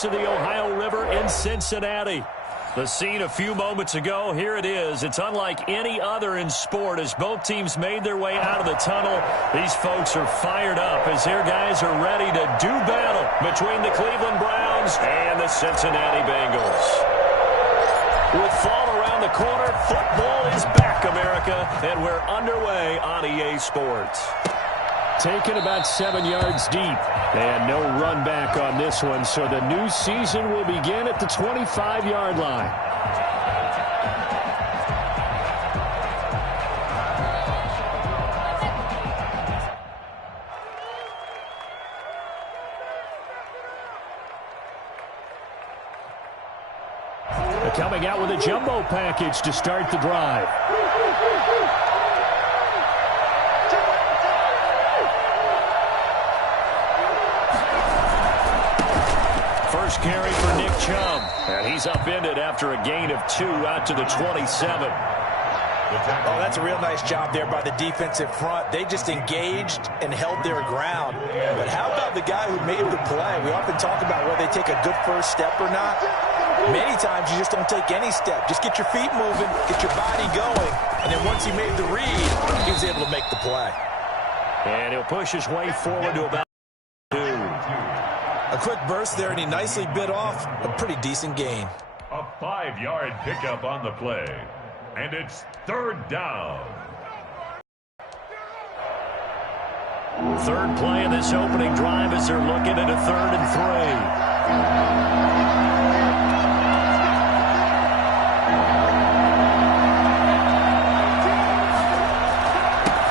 To the Ohio River in Cincinnati. The scene a few moments ago, here it is. It's unlike any other in sport as both teams made their way out of the tunnel. These folks are fired up as their guys are ready to do battle between the Cleveland Browns and the Cincinnati Bengals. With fall around the corner, football is back, America, and we're underway on EA Sports. Taken about 7 yards deep. And no run back on this one, so the new season will begin at the 25-yard line. They're coming out with a jumbo package to start the drive. First carry for Nick Chubb, and he's upended after a gain of 2 out to the 27. Oh, that's a real nice job there by the defensive front. They just engaged and held their ground. But how about the guy who made the play? We often talk about whether they take a good first step or not. Many times you just don't take any step. Just get your feet moving, get your body going, and then once he made the read, he was able to make the play. And he'll push his way forward to about 2. A quick burst there, and he nicely bit off a pretty decent gain. A 5-yard pickup on the play, and it's 3rd down. Third play of this opening drive as they're looking at a 3rd and 3.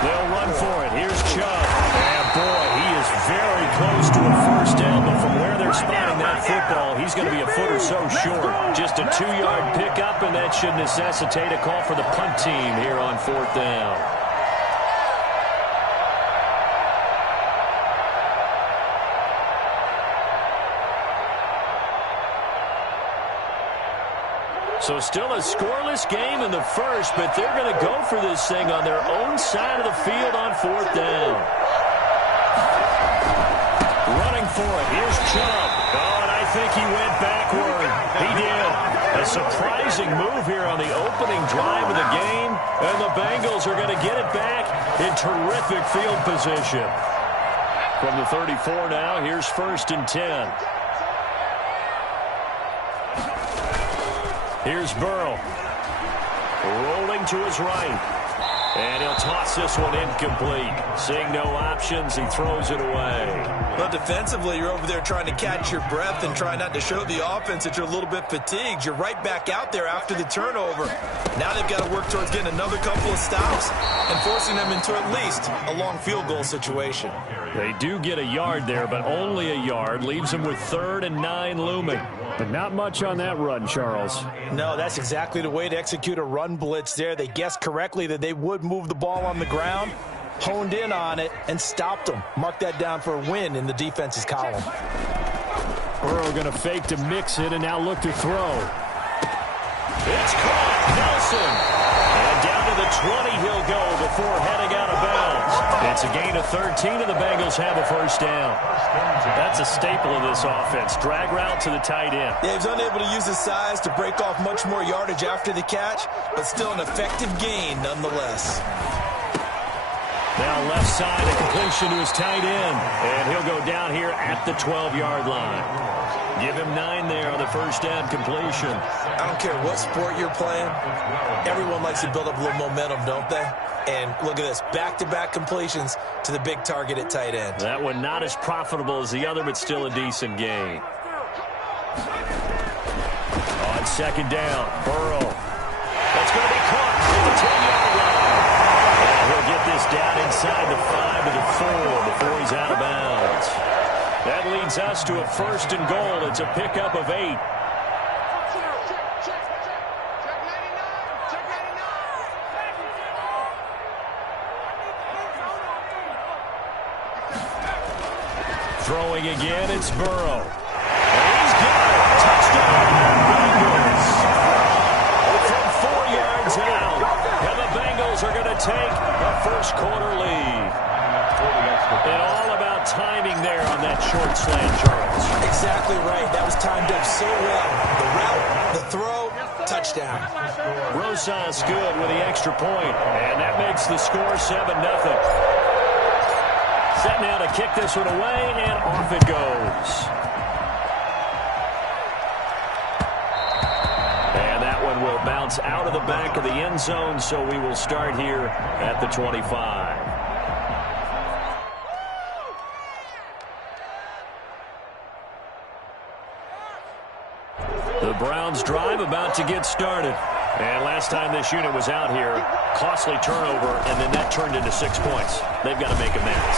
They'll run for it. Here's Chubb. And boy, he is very close to a first down, but from where they're spotting that football, he's going to be a foot or so short. Just a 2-yard pickup, and that should necessitate a call for the punt team here on 4th down. So still a scoreless game in the first, but they're going to go for this thing on their own side of the field on 4th down. Running for it. Here's Chubb. Oh, and I think he went backward. He did. A surprising move here on the opening drive of the game, and the Bengals are going to get it back in terrific field position. From the 34 now, here's 1st and 10. Here's Burrow. Rolling to his right. And he'll toss this one incomplete. Seeing no options, he throws it away. Well, defensively, you're over there trying to catch your breath and try not to show the offense that you're a little bit fatigued. You're right back out there after the turnover. Now they've got to work towards getting another couple of stops and forcing them into at least a long field goal situation. They do get a yard there, but only a yard. Leaves them with 3rd and 9 looming. But not much on that run, Charles. No, that's exactly the way to execute a run blitz there. They guessed correctly that they would move the ball on the ground, honed in on it, and stopped them. Mark that down for a win in the defense's column. Burrow going to fake to mix it and now look to throw. It's caught. Nelson. And down to the 20 he'll go before heading out of bounds. It's a gain of 13, and the Bengals have a first down. That's a staple of this offense. Drag route to the tight end. Yeah, he was unable to use his size to break off much more yardage after the catch, but still an effective gain nonetheless. Now left side, a completion to his tight end. And he'll go down here at the 12-yard line. Give him 9 there on the first down completion. I don't care what sport you're playing. Everyone likes to build up a little momentum, don't they? And look at this, back-to-back completions to the big target at tight end. That one not as profitable as the other, but still a decent gain. On 2nd down, Burrow. That's going to be caught at the 10-yard line. And he'll get this down inside the 5 to the 4 before he's out of bounds. That leads us to a 1st and goal. It's a pickup of 8. Throwing again, it's Burrow. And he's got it. Touchdown, Bengals. From 4 yards out. And the Bengals are going to take a first-quarter lead. And all about timing there on that short slant, Charles. Exactly right. That was timed lined up so well. The route, the throw, touchdown. Rosas good with the extra point, and that makes the score 7-0. Set now to kick this one away, and off it goes. And that one will bounce out of the back of the end zone, so we will start here at the 25. The Browns drive about to get started. And last time this unit was out here, costly turnover, and then that turned into 6 points. They've got to make amends.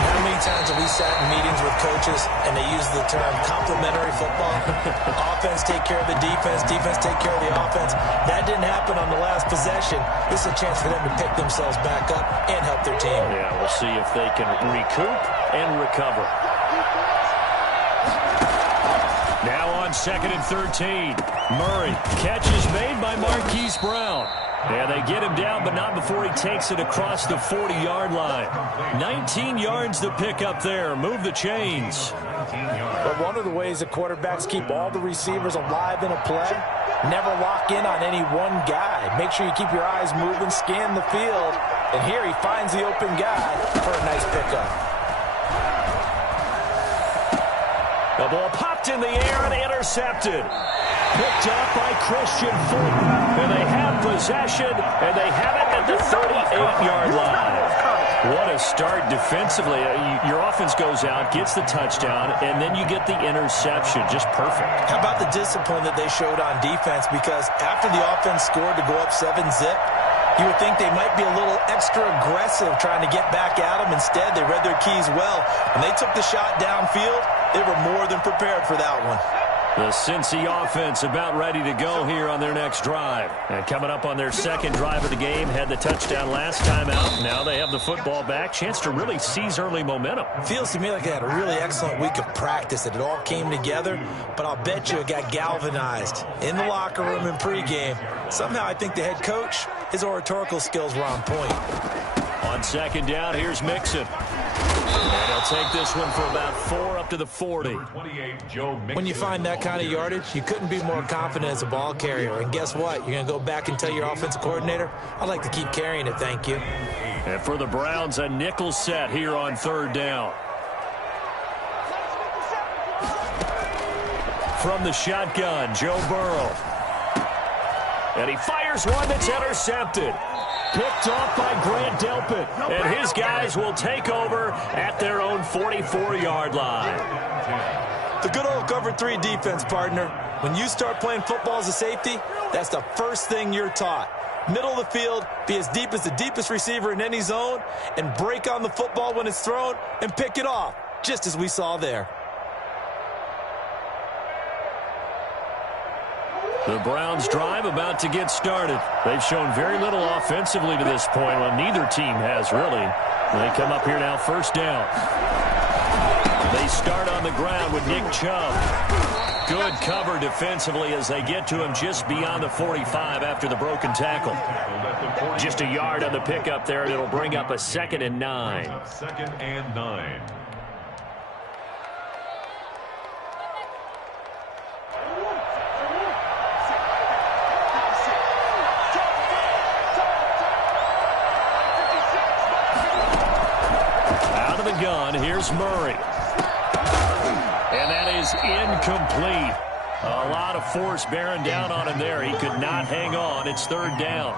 How many times have we sat in meetings with coaches and they use the term complementary football? Offense take care of the defense, defense take care of the offense. That didn't happen on the last possession. This is a chance for them to pick themselves back up and help their team. Yeah, we'll see if they can recoup and recover. Now on 2nd and 13. Murray. Catch is made by Marquise Brown. And they get him down, but not before he takes it across the 40-yard line. 19 yards to pick up there. Move the chains. But one of the ways that quarterbacks keep all the receivers alive in a play, never lock in on any one guy. Make sure you keep your eyes moving, scan the field. And here he finds the open guy for a nice pickup. The ball popped in the air and intercepted. Picked up by Christian Fulton. And they have possession, and they have it at the 38-yard line. What a start defensively. Your offense goes out, gets the touchdown, and then you get the interception. Just perfect. How about the discipline that they showed on defense? Because after the offense scored to go up 7-zip, you would think they might be a little extra aggressive trying to get back at them. Instead, they read their keys well. When they took the shot downfield, they were more than prepared for that one. The Cincy offense about ready to go here on their next drive. And coming up on their second drive of the game, had the touchdown last time out. Now they have the football back. Chance to really seize early momentum. Feels to me like they had a really excellent week of practice. It all came together, but I'll bet you it got galvanized in the locker room in pregame. Somehow I think the head coach, his oratorical skills were on point. On 2nd down, here's Mixon. And he'll take this one for about 4 up to the 40. When you find that kind of yardage, you couldn't be more confident as a ball carrier. And guess what? You're going to go back and tell your offensive coordinator, I'd like to keep carrying it, thank you. And for the Browns, a nickel set here on 3rd down. From the shotgun, Joe Burrow. And he fires one that's intercepted. Picked off by Grant Delpit. And his guys will take over at their own 44-yard line. The good old cover 3 defense, partner. When you start playing football as a safety, that's the first thing you're taught. Middle of the field, be as deep as the deepest receiver in any zone, and break on the football when it's thrown and pick it off, just as we saw there. The Browns drive about to get started. They've shown very little offensively to this point. Well, neither team has really. They come up here now 1st down. They start on the ground with Nick Chubb. Good cover defensively as they get to him just beyond the 45 after the broken tackle. Just a yard on the pickup there, and it'll bring up a 2nd and 9. 2nd and 9. Gun. Here's Murray. And that is incomplete. A lot of force bearing down on him there. He could not hang on. It's 3rd down.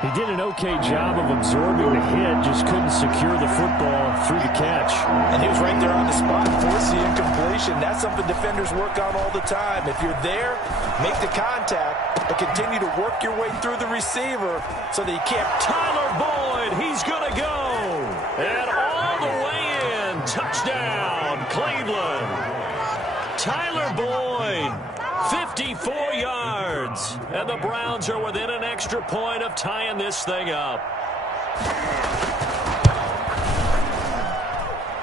He did an okay job of absorbing the hit, just couldn't secure the football through the catch. And he was right there on the spot, force the incompletion. That's something defenders work on all the time. If you're there, make the contact, but continue to work your way through the receiver so that you can't. Tyler Boyd, he's going to go. And all the way in. Touchdown, Cleveland. Tyler Boyd, 54 yards. And the Browns are within an extra point of tying this thing up.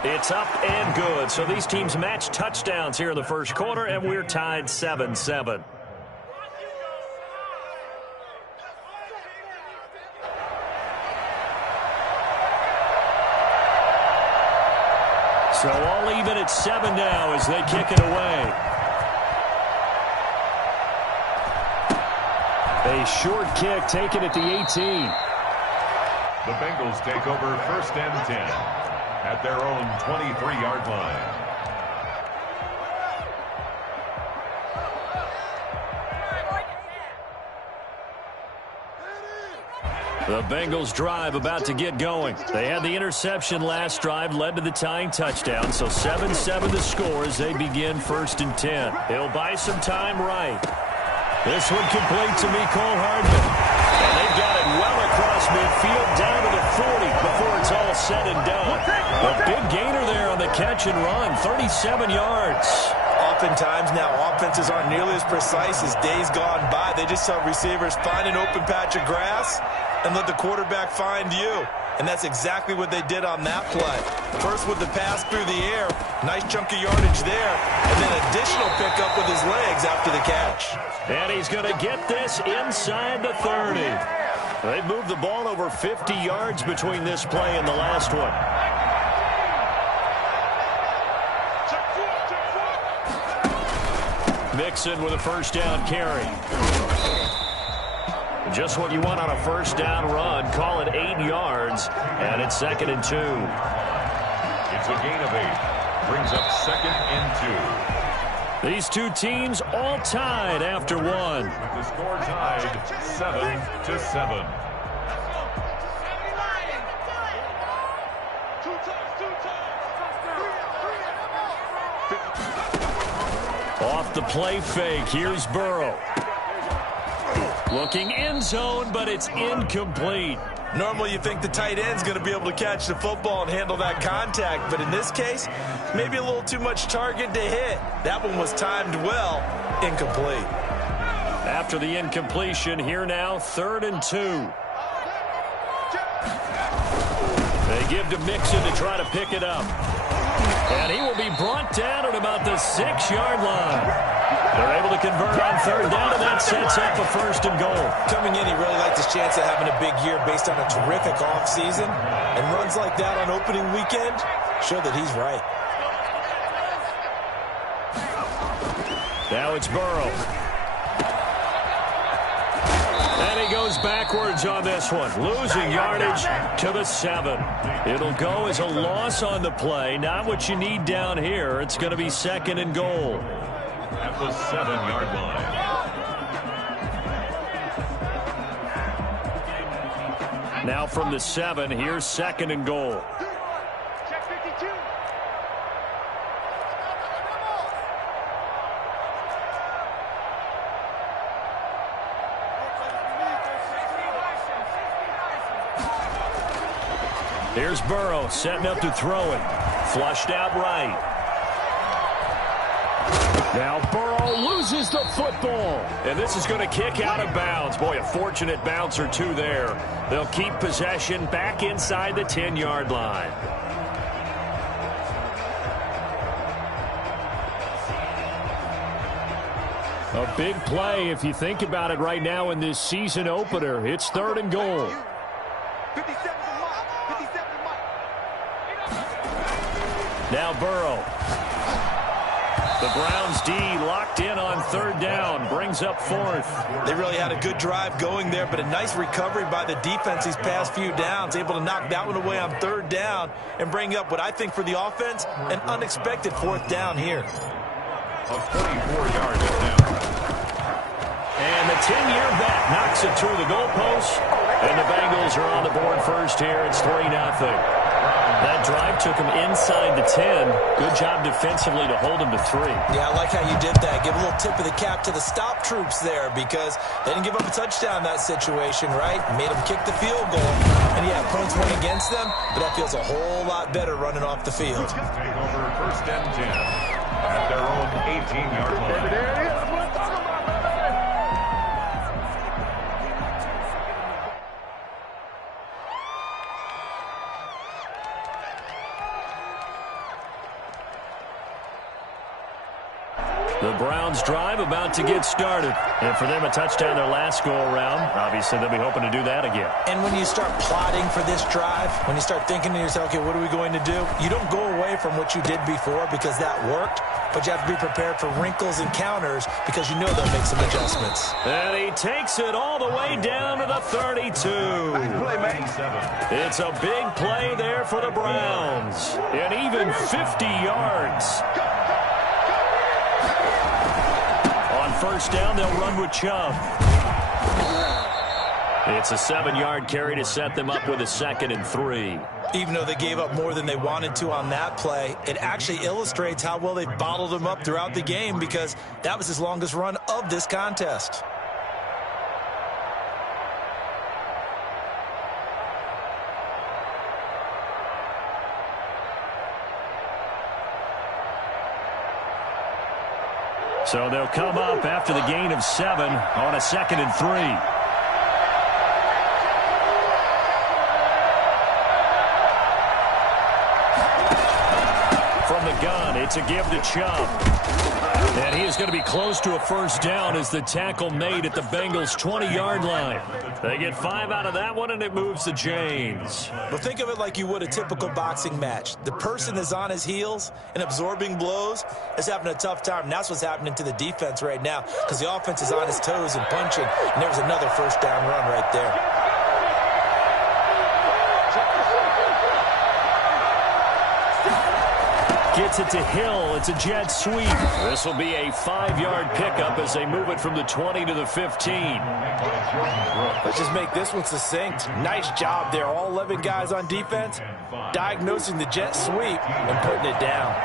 It's up and good. So these teams match touchdowns here in the 1st quarter, and we're tied 7-7. So all even at 7 now as they kick it away. A short kick taken at the 18. The Bengals take over 1st and 10 at their own 23-yard line. The Bengals drive about to get going. They had the interception last drive, led to the tying touchdown, so 7-7 the score as they begin 1st and 10. He'll buy some time right. This one complete to Mecole Hardman. And they've got it well across midfield down to the 40 before it's all said and done. A big gainer there on the catch and run, 37 yards. Oftentimes now offenses aren't nearly as precise as days gone by. They just tell receivers, find an open patch of grass and let the quarterback find you. And that's exactly what they did on that play. First with the pass through the air, nice chunk of yardage there, and then additional pickup with his legs after the catch. And he's going to get this inside the 30. They've moved the ball over 50 yards between this play and the last one. Mixon with a first down carry. Just what you want on a first down run. Call it 8 yards, and it's 2nd and 2. It's a gain of 8. Brings up 2nd and 2. These two teams all tied after one. The score tied 7-7. Off the play fake, here's Burrow. Looking end zone, but it's incomplete. Normally you think the tight end's going to be able to catch the football and handle that contact, but in this case, maybe a little too much target to hit. That one was timed well, incomplete. After the incompletion, here now, 3rd and 2. They give to Mixon to try to pick it up. And he will be brought down at about the 6-yard line. They're able to convert on 3rd down, and that sets up a 1st and goal. Coming in, he really liked his chance of having a big year based on a terrific offseason. And runs like that on opening weekend show that he's right. Now it's Burrow. And he goes backwards on this one, losing yardage to the 7. It'll go as a loss on the play. Not what you need down here. It's going to be 2nd and goal. At the 7-yard line. Now from the 7, here's 2nd and goal. Check 52. Here's Burrow setting up to throw it. Flushed out right. Now Burrow loses the football. And this is going to kick out of bounds. Boy, a fortunate bounce or two there. They'll keep possession back inside the 10-yard line. A big play if you think about it right now in this season opener. It's 3rd and goal. 57 Mike. 57 Mike. Now Burrow. The Browns D locked in on 3rd down, brings up 4th. They really had a good drive going there, but a nice recovery by the defense these past few downs, able to knock that one away on 3rd down and bring up what I think for the offense, an unexpected 4th down here. A 44-yard down. And the 10-year bet knocks it through the goalpost, and the Bengals are on the board first here. It's 3-0. That drive took him inside the 10. Good job defensively to hold him to 3. Yeah, I like how you did that. Give a little tip of the cap to the stop troops there because they didn't give up a touchdown in that situation, right? Made them kick the field goal. And, yeah, points went against them, but that feels a whole lot better running off the field. Take over 1st and 10 at their own 18-yard line. There it is. That's what I'm talking about, baby. The Browns Browns drive about to get started. And for them, a touchdown their last go-around. Obviously, they'll be hoping to do that again. And when you start plotting for this drive, when you start thinking to yourself, okay, what are we going to do? You don't go away from what you did before because that worked, but you have to be prepared for wrinkles and counters because you know they'll make some adjustments. And he takes it all the way down to the 32. It's a big play there for the Browns. And even 50 yards. On first down, they'll run with Chubb. It's a 7-yard carry to set them up with a 2nd and 3. Even though they gave up more than they wanted to on that play, it actually illustrates how well they bottled them up throughout the game because that was his longest run of this contest. So they'll come up after the gain of 7 on a 2nd and 3. From the gun, it's a give to Chubb. And he is going to be close to a first down as the tackle made at the Bengals' 20-yard line. They get 5 out of that one, and it moves to James. But think of it like you would a typical boxing match. The person is on his heels and absorbing blows is having a tough time. And that's what's happening to the defense right now because the offense is on his toes and punching. And there was another first down run right there. Gets it to Hill. It's a jet sweep. This will be a 5-yard pickup as they move it from the 20 to the 15. Let's just make this one succinct. Nice job there. All 11 guys on defense diagnosing the jet sweep and putting it down.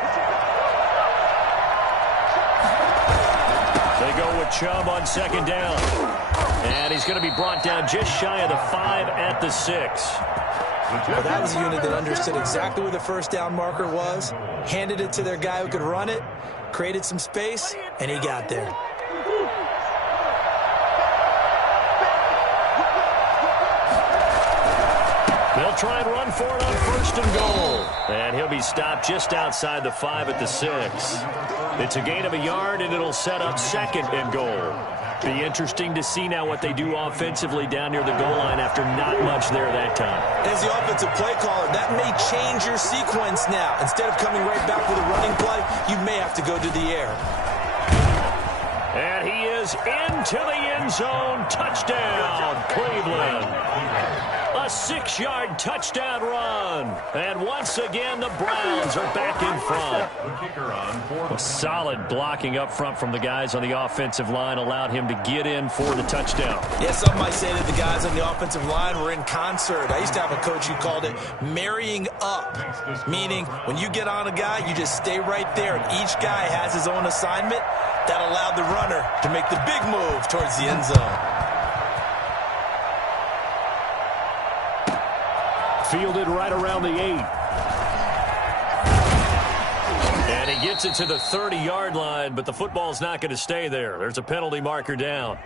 They go with Chubb on 2nd down. And he's going to be brought down just shy of the 5 at the 6. Well, that was a unit that understood exactly where the first down marker was, handed it to their guy who could run it, created some space, and he got there. They'll try and run for it on 1st and goal. And he'll be stopped just outside the 5 at the 6. It's a gain of a yard, and it'll set up 2nd and goal. Be interesting to see now what they do offensively down near the goal line after not much there that time. As the offensive play caller, that may change your sequence now. Instead of coming right back with a running play, you may have to go to the air. And he is into the end zone. Touchdown, Cleveland. A 6-yard touchdown run. And once again, the Browns are back in front. A solid blocking up front from the guys on the offensive line allowed him to get in for the touchdown. Yeah, some might say that the guys on the offensive line were in concert. I used to have a coach who called it marrying up, meaning when you get on a guy, you just stay right there, and each guy has his own assignment. That allowed the runner to make the big move towards the end zone. Fielded right around the 8. And he gets it to the 30-yard line, but the football's not going to stay there. There's a penalty marker down.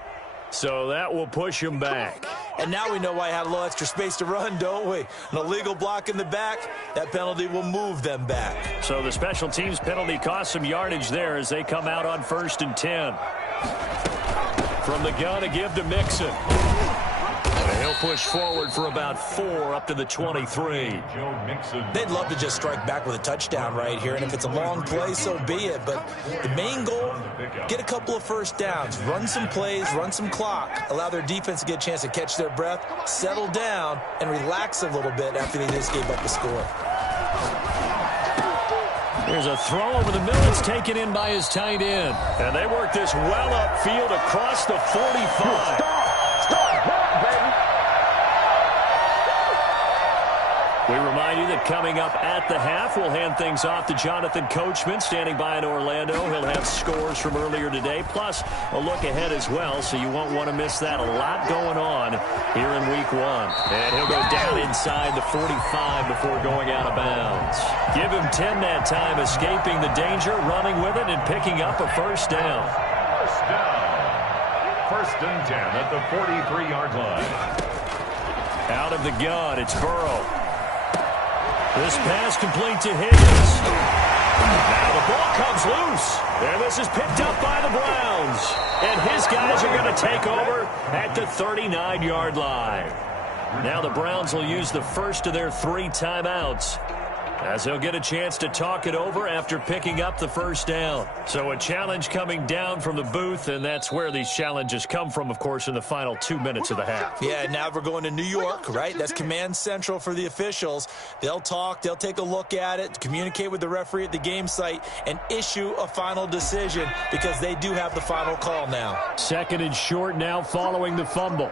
So that will push him back. And now we know why I had a little extra space to run, don't we? An illegal block in the back, that penalty will move them back. So the special teams penalty cost some yardage there as they come out on 1st and 10. From the gun, a give to Mixon. And he'll push forward for about 4 up to the 23. They'd love to just strike back with a touchdown right here, and if it's a long play, so be it. But the main goal, get a couple of first downs, run some plays, run some clock, allow their defense to get a chance to catch their breath, settle down, and relax a little bit after they just gave up the score. There's a throw over the middle. It's taken in by his tight end. And they work this well upfield across the 45. We remind you that coming up at the half, we'll hand things off to Jonathan Coachman, standing by in Orlando. He'll have scores from earlier today, plus a look ahead as well, so you won't want to miss that. A lot going on here in Week 1. And he'll go down inside the 45 before going out of bounds. Give him 10 that time, escaping the danger, running with it, and picking up a first down. First down. 1st and 10 at the 43-yard line. Out of the gun, it's Burrow. This pass complete to Higgins. Now the ball comes loose. And this is picked up by the Browns. And his guys are going to take over at the 39-yard line. Now the Browns will use the first of their 3 timeouts, as they'll get a chance to talk it over after picking up the first down. So a challenge coming down from the booth, and that's where these challenges come from, of course, in the final 2 minutes of the half. Yeah, now we're going to New York, right? That's command central for the officials. They'll talk, they'll take a look at it, communicate with the referee at the game site, and issue a final decision because they do have the final call now. 2nd and short now following the fumble.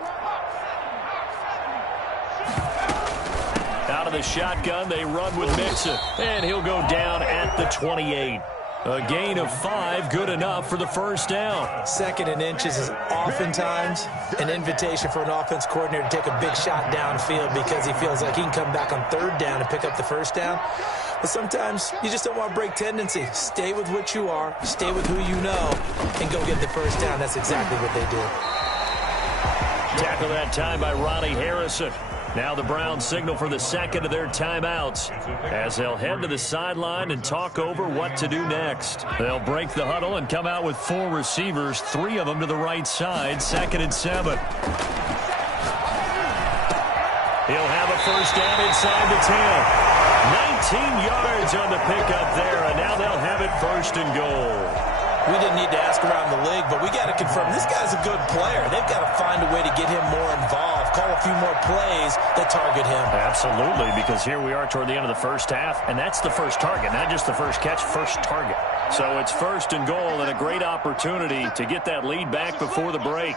Out of the shotgun, they run with Mixon, and he'll go down at the 28. A gain of 5, good enough for the first down. 2nd and inches is oftentimes an invitation for an offense coordinator to take a big shot downfield because he feels like he can come back on 3rd down and pick up the first down. But sometimes you just don't want to break tendency. Stay with what you are, stay with who you know, and go get the first down. That's exactly what they did. Tackle that time by Ronnie Harrison. Now the Browns signal for the 2nd of their timeouts as they'll head to the sideline and talk over what to do next. They'll break the huddle and come out with 4 receivers, 3 of them to the right side, 2nd and 7. He'll have a first down inside the 10. 19 yards on the pickup there, and now they'll have it 1st and goal. We didn't need to ask around the league, but we got to confirm this guy's a good player. They've got to find a way to get him more involved, call a few more plays that target him. Absolutely, because here we are toward the end of the first half, and that's the first target, not just the first catch, first target. So it's 1st and goal and a great opportunity to get that lead back before the break.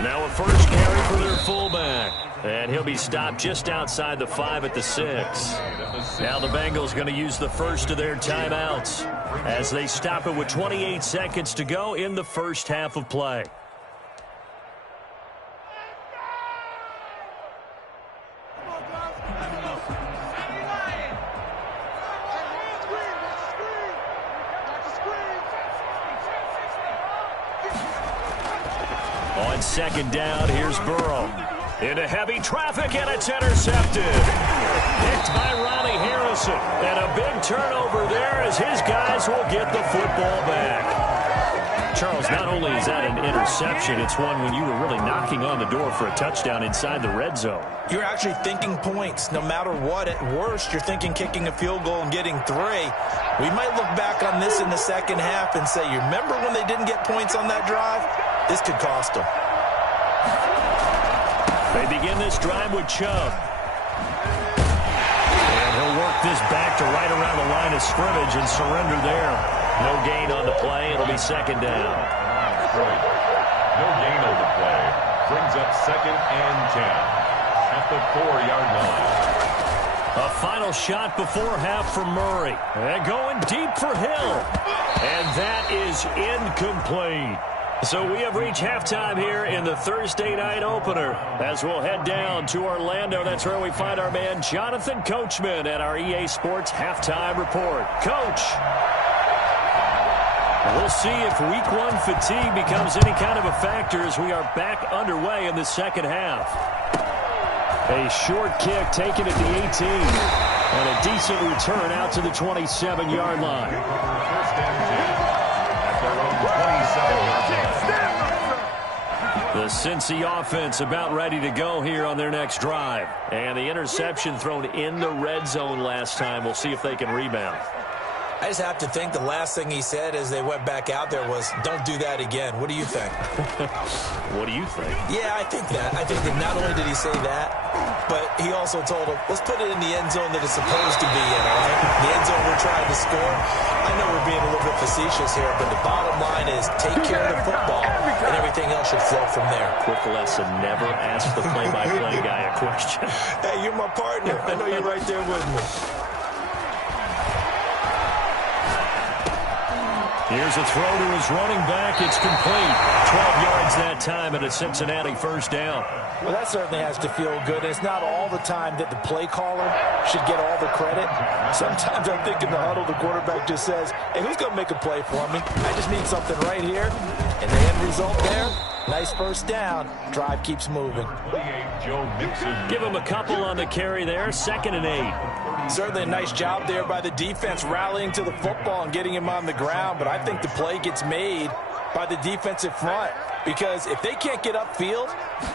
Now a first carry for their fullback. And he'll be stopped just outside the 5 at the 6. Now the Bengals going to use the first of their timeouts as they stop it with 28 seconds to go in the first half of play. On 2nd down, here's Burrow. Into heavy traffic, and it's intercepted. Picked by Ronnie Harrison. And a big turnover there as his guys will get the football back. Charles, not only is that an interception, it's one when you were really knocking on the door for a touchdown inside the red zone. You're actually thinking points no matter what. At worst, you're thinking kicking a field goal and getting 3. We might look back on this in the second half and say, you remember when they didn't get points on that drive? This could cost them. They begin this drive with Chubb. And he'll work this back to right around the line of scrimmage and surrender there. No gain on the play. It'll be 2nd down. No gain on the play. Brings up 2nd and 10 at the 4-yard line. A final shot before half from Murray. And going deep for Hill. And that is incomplete. So we have reached halftime here in the Thursday night opener. As we'll head down to Orlando, that's where we find our man Jonathan Coachman at our EA Sports Halftime Report. Coach, we'll see if Week 1 fatigue becomes any kind of a factor as we are back underway in the second half. A short kick taken at the 18. And a decent return out to the 27-yard line. First and 10 at their own 27-yard line. The Cincy offense about ready to go here on their next drive. And the interception thrown in the red zone last time. We'll see if they can rebound. I just have to think the last thing he said as they went back out there was, don't do that again. What do you think? What do you think? Yeah, I think that. I think that not only did he say that, but he also told him, let's put it in the end zone that it's supposed to be in, all right? The end zone we're trying to score. I know we're being a little bit facetious here, but the bottom line is take care of the football, and everything else should flow from there. Quick lesson, never ask the play-by-play guy a question. Hey, you're my partner. I know you're right there with me. Here's a throw to his running back. It's complete. 12 yards that time, and a Cincinnati first down. Well, that certainly has to feel good. It's not all the time that the play caller should get all the credit. Sometimes I think in the huddle, the quarterback just says, hey, who's going to make a play for me? I just need something right here. And the end result there, nice first down. Drive keeps moving. Give him a couple on the carry there. 2nd and 8. Certainly a nice job there by the defense rallying to the football and getting him on the ground. But I think the play gets made by the defensive front, because if they can't get upfield,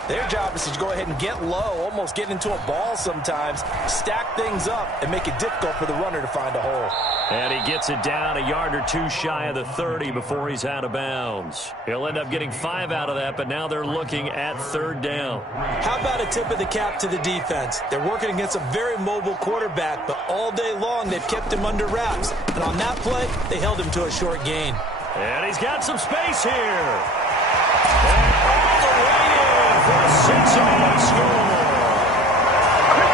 their job is to go ahead and get low, almost get into a ball sometimes, stack things up, and make it difficult for the runner to find a hole. And he gets it down a yard or two shy of the 30 before he's out of bounds. He'll end up getting 5 out of that, but now they're looking at 3rd down. How about a tip of the cap to the defense? They're working against a very mobile quarterback, but all day long they've kept him under wraps. And on that play, they held him to a short gain. And he's got some space here. And all the way in for a Cincinnati score.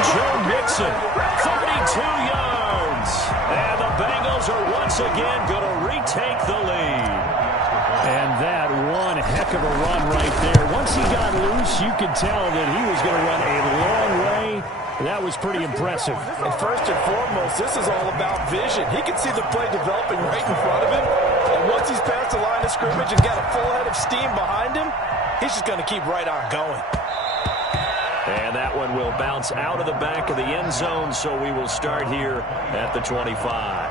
Joe Mixon, 32 yards. And the Bengals are once again going to retake the lead. And that one heck of a run right there. Once he got loose, you could tell that he was going to run a long way. That was pretty impressive. And first and foremost, this is all about vision. He can see the play developing right in front of him. And once he's past the line of scrimmage and got a full head of steam behind him, he's just going to keep right on going. And that one will bounce out of the back of the end zone, so we will start here at the 25.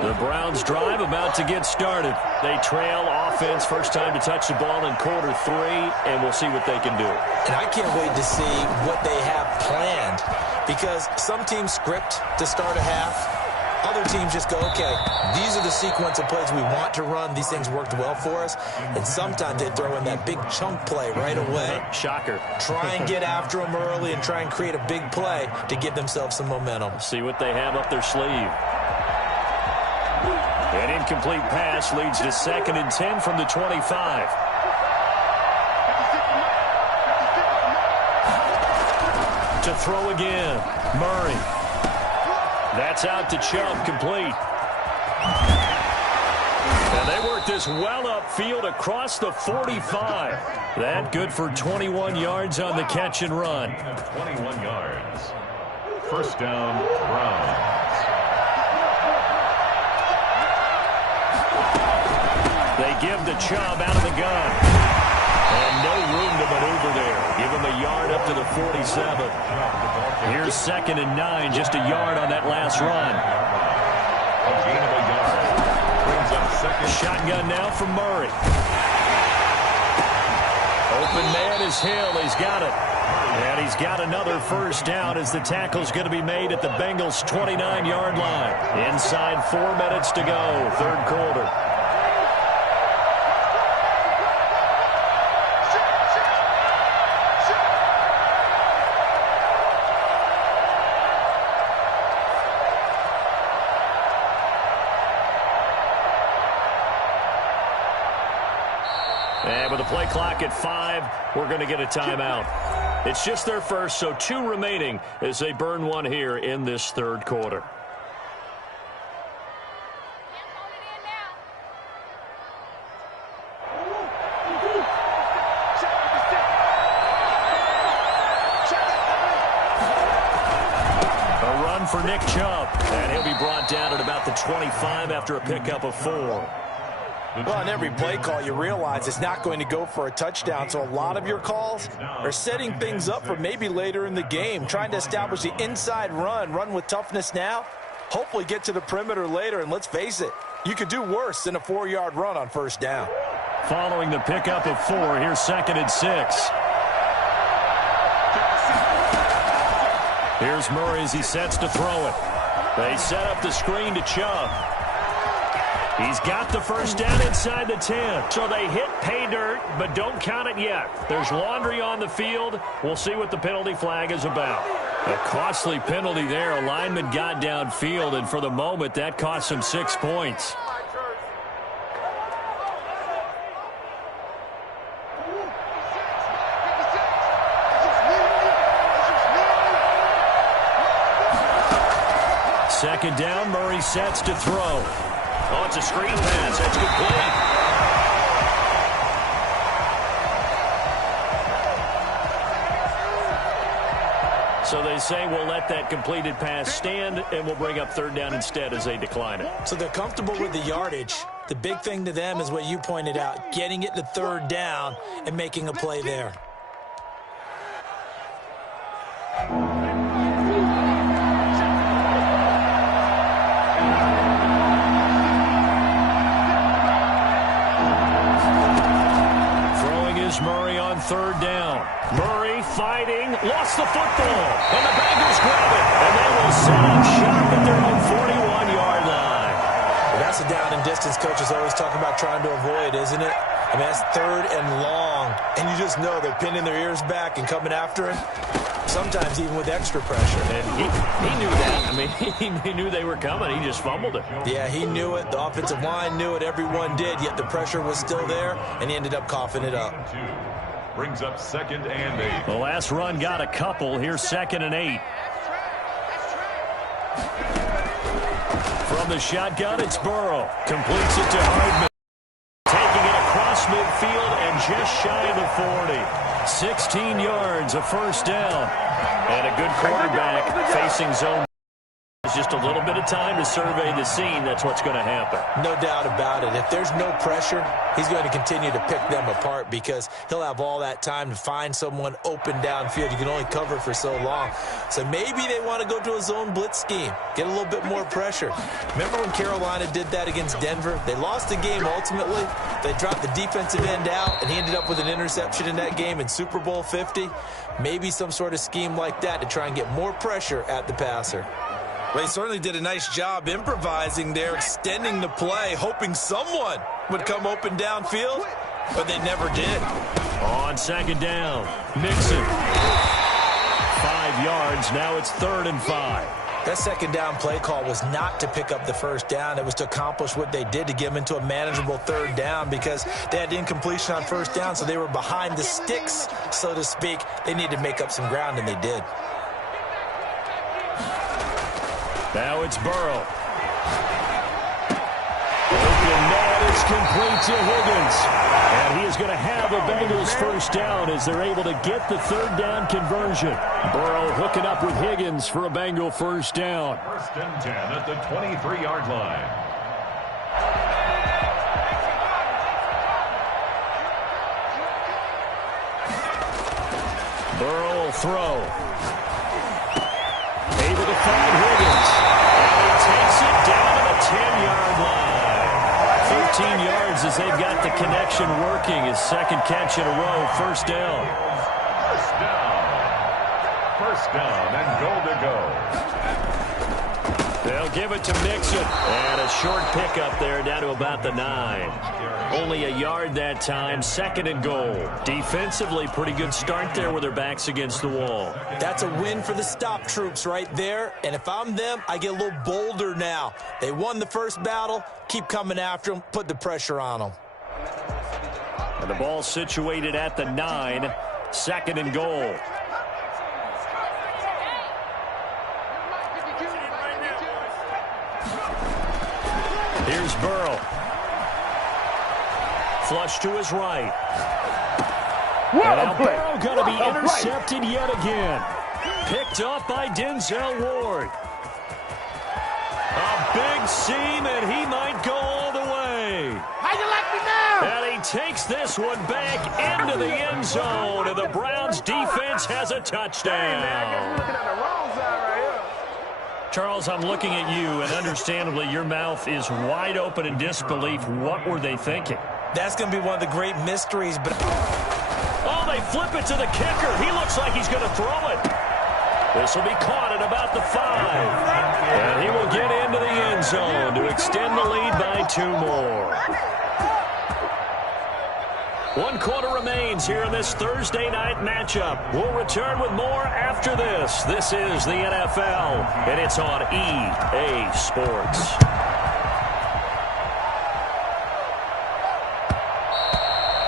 The Browns drive about to get started. They trail offense, first time to touch the ball in quarter 3, and we'll see what they can do. And I can't wait to see what they have planned, because some teams script to start a half. Other teams just go, okay, these are the sequence of plays we want to run. These things worked well for us. And sometimes they throw in that big chunk play right away. Shocker. Try and get after them early and try and create a big play to give themselves some momentum. See what they have up their sleeve. An incomplete pass leads to 2nd and 10 from the 25. To throw again, Murray. That's out to Chubb, complete. And they work this well upfield across the 45. That good for 21 yards on the catch and run. 21 yards. First down, Browns. They give the Chubb out of the gun. And no room to maneuver there. Give him a yard up to the 47. Here's 2nd and 9, just a yard on that last run. A gain of a yard. Brings up 2nd. Shotgun now from Murray. Open man is Hill. He's got it. And he's got another first down as the tackle's going to be made at the Bengals' 29-yard line. Inside 4 minutes to go, 3rd quarter. And with the play clock at 5, we're going to get a timeout. It's just their first, so 2 remaining as they burn one here in this 3rd quarter. A run for Nick Chubb, and he'll be brought down at about the 25 after a pickup of 4. Well, on every play call, you realize it's not going to go for a touchdown, so a lot of your calls are setting things up for maybe later in the game, trying to establish the inside run with toughness now, hopefully get to the perimeter later, and let's face it, you could do worse than a 4-yard run on first down. Following the pickup of 4, here's 2nd and 6. Here's Murray as he sets to throw it. They set up the screen to Chubb. He's got the first down inside the 10. So they hit pay dirt, but don't count it yet. There's laundry on the field. We'll see what the penalty flag is about. A costly penalty there. A lineman got downfield, and for the moment, that cost him 6 points. Second down, Murray sets to throw. Oh, it's a screen pass. That's complete. So they say we'll let that completed pass stand, and we'll bring up third down instead as they decline it. So they're comfortable with the yardage. The big thing to them is what you pointed out, getting it to third down and making a play there. Throwing is Murray on third down. Murray fighting, lost the football, and the Bengals grab it, and they will set up shop at their own 41-yard line. Well, that's a down and distance coaches always talk about trying to avoid, isn't it? I mean, that's third and long, and you just know they're pinning their ears back and coming after him, sometimes even with extra pressure. And he knew that. I mean, he knew they were coming. He just fumbled it. Yeah, he knew it. The offensive line knew it. Everyone did, yet the pressure was still there, and he ended up coughing it up. Brings up 2nd and 8. The last run got a couple. Here's 2nd and 8. From the shotgun, it's Burrow. Completes it to Hardman. Taking it across midfield and just shy of the 40. 16 yards, a first down. And a good quarterback facing zone. Just a little bit of time to survey the scene. That's what's going to happen. No doubt about it. If there's no pressure, he's going to continue to pick them apart because he'll have all that time to find someone open downfield. You can only cover for so long. So maybe they want to go to a zone blitz scheme, get a little bit more pressure. Remember when Carolina did that against Denver? They lost the game ultimately. They dropped the defensive end out, and he ended up with an interception in that game in Super Bowl 50. Maybe some sort of scheme like that to try and get more pressure at the passer. Well, he certainly did a nice job improvising there, extending the play, hoping someone would come open downfield, but they never did. On second down, Mixon. 5 yards, now it's 3rd and 5. That second down play call was not to pick up the first down. It was to accomplish what they did to get them into a manageable third down because they had incompletion on first down, so they were behind the sticks, so to speak. They needed to make up some ground, and they did. Now it's Burrow. Open man is complete to Higgins. And he is going to have a Bengals first down as they're able to get the third down conversion. Burrow hooking up with Higgins for a Bengal first down. 1st and 10 at the 23-yard line. Burrow will throw. Able to find Higgins. And he takes it down to the 10-yard line. 13 yards as they've got the connection working. His second catch in a row. First down. First down and goal to go. They'll give it to Mixon. And a short pickup there down to about the 9. Only a yard that time. 2nd and goal. Defensively, pretty good start there with their backs against the wall. That's a win for the stop troops right there. And if I'm them, I get a little bolder now. They won the first battle. Keep coming after them. Put the pressure on them. And the ball situated at the 9. 2nd and goal. Here's Burrow. Flush to his right. And now Burrow going to be intercepted yet again. Picked up by Denzel Ward. A big seam, and he might go all the way. How you like me now? And he takes this one back into the end zone, and the Browns defense has a touchdown. Looking at the wrong side right here. Charles, I'm looking at you, and understandably, your mouth is wide open in disbelief. What were they thinking? That's going to be one of the great mysteries. But oh, they flip it to the kicker. He looks like he's going to throw it. This will be caught at about the 5. And he will get into the end zone to extend the lead by 2 more. 1 quarter remains here in this Thursday night matchup. We'll return with more after this. This is the NFL, and it's on EA Sports.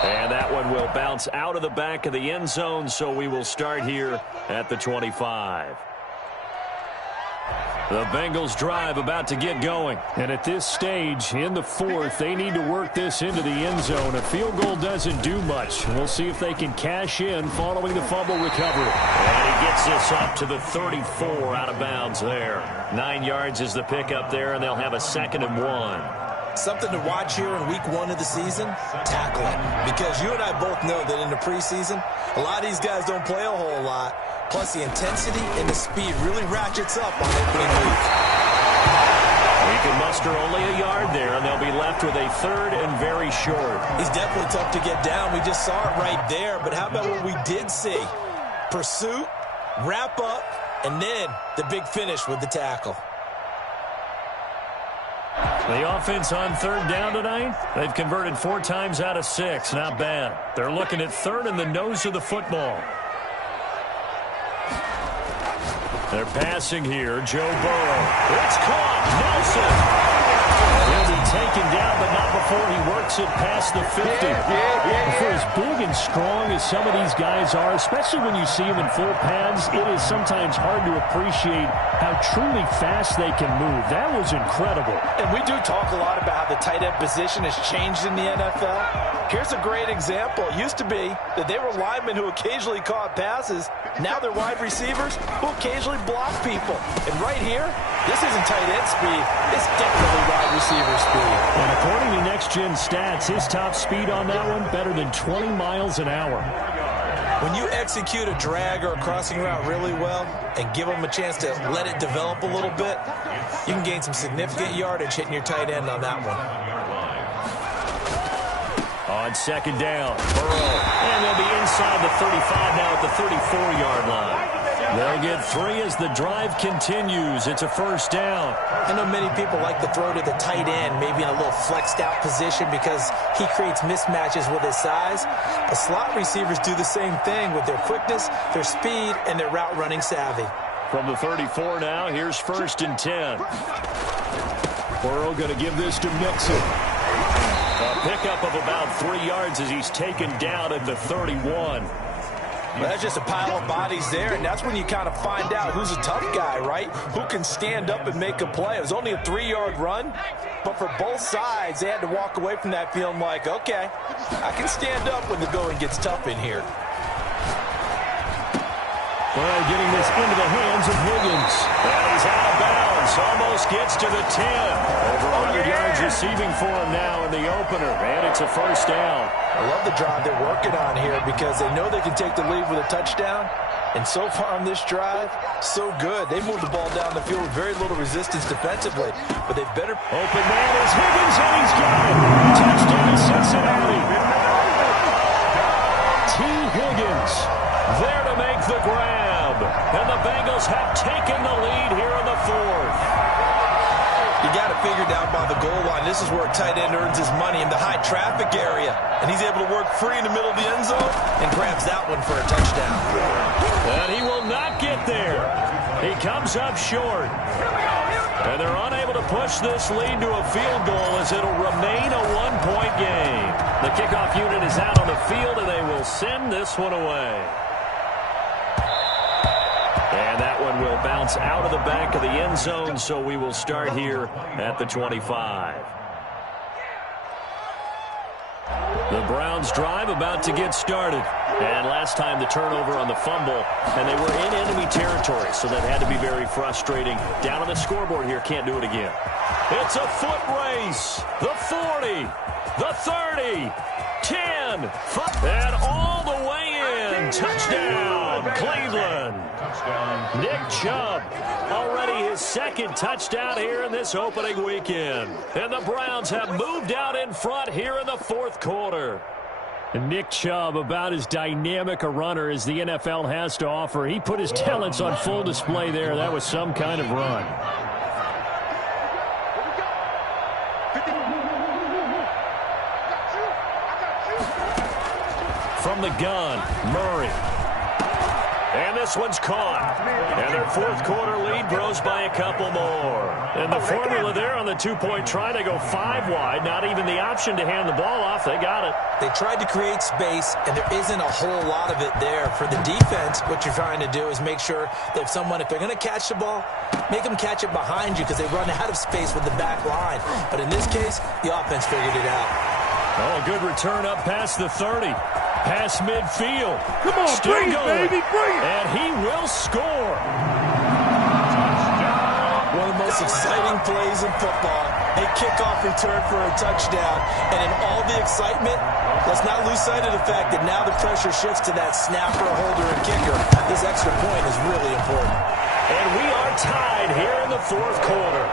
And that one will bounce out of the back of the end zone, so we will start here at the 25. The Bengals drive about to get going. And at this stage, in the fourth, they need to work this into the end zone. A field goal doesn't do much. We'll see if they can cash in following the fumble recovery. And he gets this up to the 34 out of bounds there. 9 yards is the pickup there, and they'll have a 2nd and 1. Something to watch here in week 1 of the season, tackling. Because you and I both know that in the preseason, a lot of these guys don't play a whole lot. Plus, the intensity and the speed really ratchets up on opening week. He can muster only a yard there, and they'll be left with a 3rd and very short. He's definitely tough to get down. We just saw it right there. But how about what we did see? Pursuit, wrap up, and then the big finish with the tackle. The offense on 3rd down tonight, they've converted 4 times out of 6. Not bad. They're looking at 3rd in the nose of the football. They're passing here. Joe Burrow. It's caught. Nelson. He'll be taken down, but not before he works it past the 50. For as big and strong as some of these guys are, especially when you see them in full pads, it is sometimes hard to appreciate how truly fast they can move. That was incredible. And we do talk a lot about how the tight end position has changed in the NFL. Here's a great example. It used to be that they were linemen who occasionally caught passes. Now they're wide receivers who occasionally block people. And right here, this isn't tight end speed. It's definitely wide receiver speed. And according to next-gen stats, his top speed on that one, better than 20 miles an hour. When you execute a drag or a crossing route really well and give them a chance to let it develop a little bit, you can gain some significant yardage hitting your tight end on that one. On 2nd down, Burrow. And they'll be inside the 35 now at the 34-yard line. They'll get 3 as the drive continues. It's a 1st down. I know many people like to throw to the tight end, maybe in a little flexed out position because he creates mismatches with his size. The slot receivers do the same thing with their quickness, their speed, and their route running savvy. From the 34 now, here's 1st and 10. Burrow going to give this to Mixon. A pickup of about 3 yards as he's taken down at the 31. Well, that's just a pile of bodies there, and that's when you kind of find out who's a tough guy, right? Who can stand up and make a play. It was only a 3-yard run, but for both sides, they had to walk away from that feeling like, okay, I can stand up when the going gets tough in here. Well, getting this into the hands of Higgins. And he's out of bounds. Almost gets to the 10. Over 100 yards receiving for him now in the opener. And it's a 1st down. I love the drive they're working on here because they know they can take the lead with a touchdown. And so far on this drive, so good. They moved the ball down the field with very little resistance defensively. But they better... Open man is Higgins, and he's got it. Touchdown, Cincinnati. T. Higgins there to make the grab. And the Bengals have taken the lead here in the 4th. You got to figure down by the goal line. This is where a tight end earns his money in the high traffic area. And he's able to work free in the middle of the end zone and grabs that one for a touchdown. And he will not get there. He comes up short. And they're unable to push this lead to a field goal as it'll remain a 1-point game. The kickoff unit is out on the field, and they will send this one away. And that one will bounce out of the back of the end zone, so we will start here at the 25. The Browns drive about to get started. And last time the turnover on the fumble, and they were in enemy territory, so that had to be very frustrating. Down on the scoreboard here, can't do it again. It's a foot race. The 40, the 30, 10, 5, and all the way in. Touchdown, Cleveland. Nick Chubb, already his 2nd touchdown here in this opening weekend. And the Browns have moved out in front here in the 4th quarter. And Nick Chubb, about as dynamic a runner as the NFL has to offer. He put his talents on full display there. That was some kind of run. From the gun, Murray. And this one's caught. And their fourth quarter lead grows by a couple more. And the formula there on the two-point try, they go 5 wide. Not even the option to hand the ball off. They got it. They tried to create space, and there isn't a whole lot of it there. For the defense, what you're trying to do is make sure that if they're going to catch the ball, make them catch it behind you because they run out of space with the back line. But in this case, the offense figured it out. Oh, good return up past the 30. Past midfield. Come on, still bring it, going. baby, bring it. And he will score. One of the most exciting plays in football. A kickoff return for a touchdown. And in all the excitement, let's not lose sight of the fact that now the pressure shifts to that snapper, holder, and kicker. This extra point is really important. And we are tied here in the fourth quarter.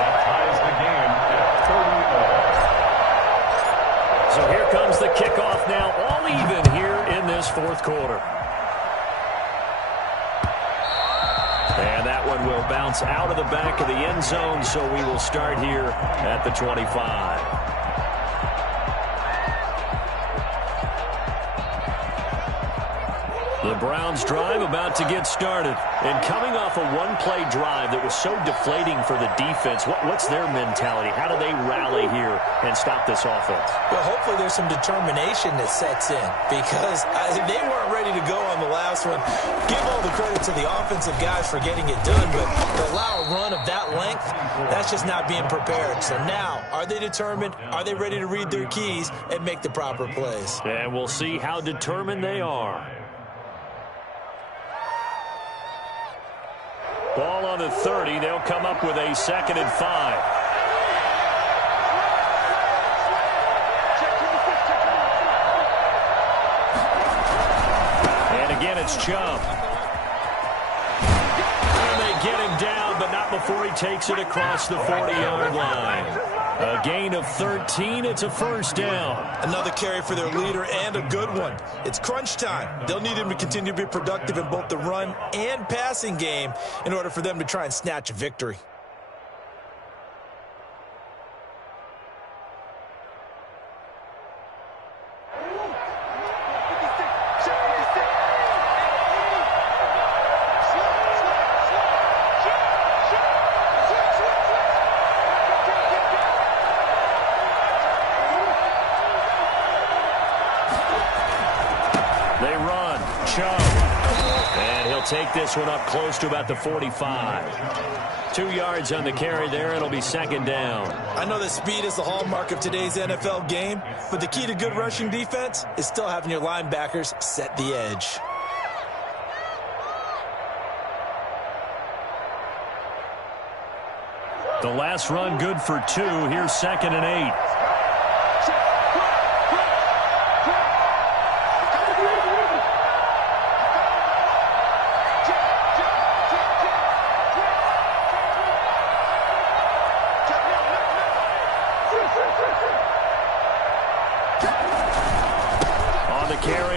That ties the game at 30 all. So here comes the kickoff now, all even here in this fourth quarter. And that one will bounce out of the back of the end zone, so we will start here at the 25. The Browns drive about to get started. And coming off a one-play drive that was so deflating for the defense, what's their mentality? How do they rally here and stop this offense? Well, hopefully there's some determination that sets in because they weren't ready to go on the last one. Give all the credit to the offensive guys for getting it done, but to allow a run of that length, that's just not being prepared. So now, are they determined? Are they ready to read their keys and make the proper plays? And we'll see how determined they are. Ball on the 30. They'll come up with a 2nd and 5. And again, it's Chubb. And they get him down, but not before he takes it across the 40-yard line. A gain of 13. It's a first down. Another carry for their leader and a good one. It's crunch time. They'll need him to continue to be productive in both the run and passing game in order for them to try and snatch a victory. Take this one up close to about the 45. 2 yards on the carry there. It'll be 2nd down. I know that speed is the hallmark of today's NFL game, but the key to good rushing defense is still having your linebackers set the edge. The last run good for 2. Here's 2nd and 8.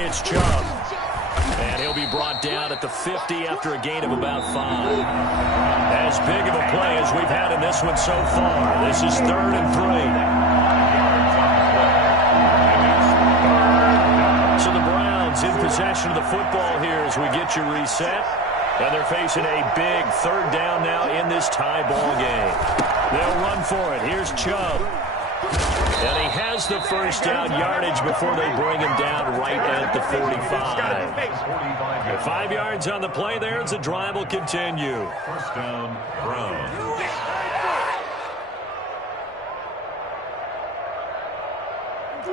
It's Chubb. And he'll be brought down at the 50 after a gain of about 5. As big of a play as we've had in this one so far. This is 3rd and 3. So the Browns in possession of the football here as we get you reset. And they're facing a big 3rd down now in this tie ball game. They'll run for it. Here's Chubb. And he has the first down yardage before they bring him down right at the 45. 5 yards on the play there as the drive will continue. First down, Browns.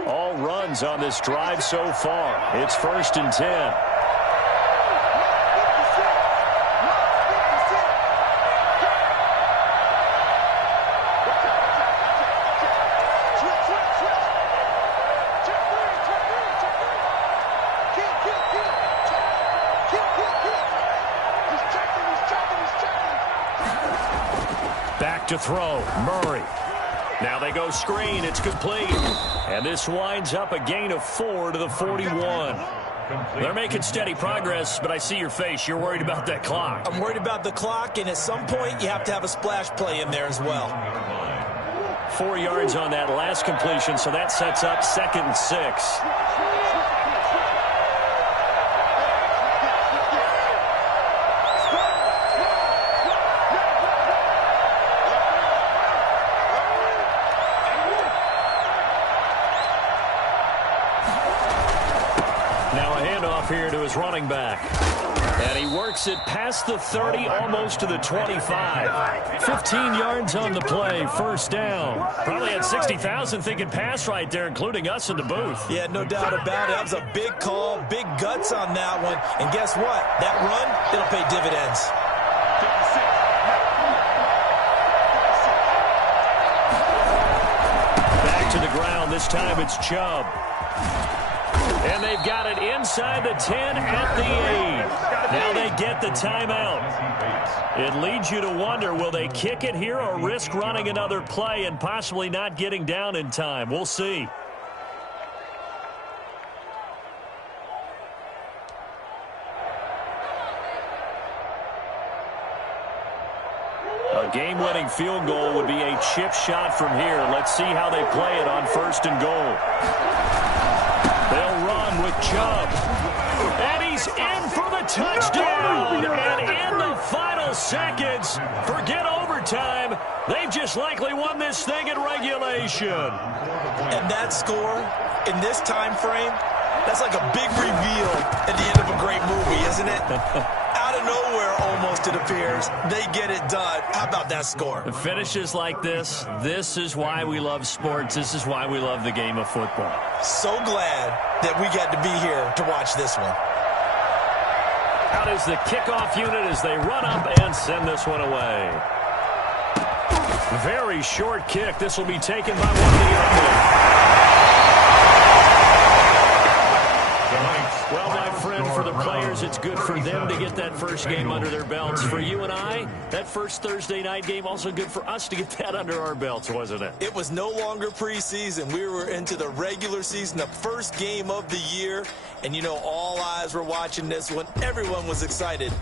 All runs on this drive so far. It's 1st and 10. To throw, Murray. Now they go screen. It's complete. And this winds up a gain of 4 to the 41. They're making steady progress, but I see your face. You're worried about that clock. I'm worried about the clock, and at some point you have to have a splash play in there as well. 4 yards on that last completion, so that sets up 2nd and 6. Now a handoff here to his running back. And he works it past the 30, almost to the 25. 15 yards on the play, first down. Probably had 60,000 thinking pass right there, including us in the booth. Yeah, no doubt about it. That was a big call, big guts on that one. And guess what? That run, it'll pay dividends. Back to the ground. This time it's Chubb. And they've got it inside the 10 at the 8. Now they get the timeout. It leads you to wonder, will they kick it here or risk running another play and possibly not getting down in time? We'll see. A game-winning field goal would be a chip shot from here. Let's see how they play it on 1st and goal. They'll run with Chubb. And he's in for the touchdown. And in the final seconds, forget overtime. They've just likely won this thing in regulation. And that score in this time frame, that's like a big reveal at the end of a great movie, isn't it? Out of nowhere, almost, it appears. They get it done. How about that score? The finishes like this is why we love sports. This is why we love the game of football. So glad that we got to be here to watch this one. Out is the kickoff unit as they run up and send this one away. Very short kick. This will be taken by one of the Eagles. Well, my friend, for the players, it's good for them to get that first game under their belts. For you and I, that first Thursday night game, also good for us to get that under our belts, wasn't it? It was no longer preseason. We were into the regular season, the first game of the year. And, you know, all eyes were watching this one. Everyone was excited.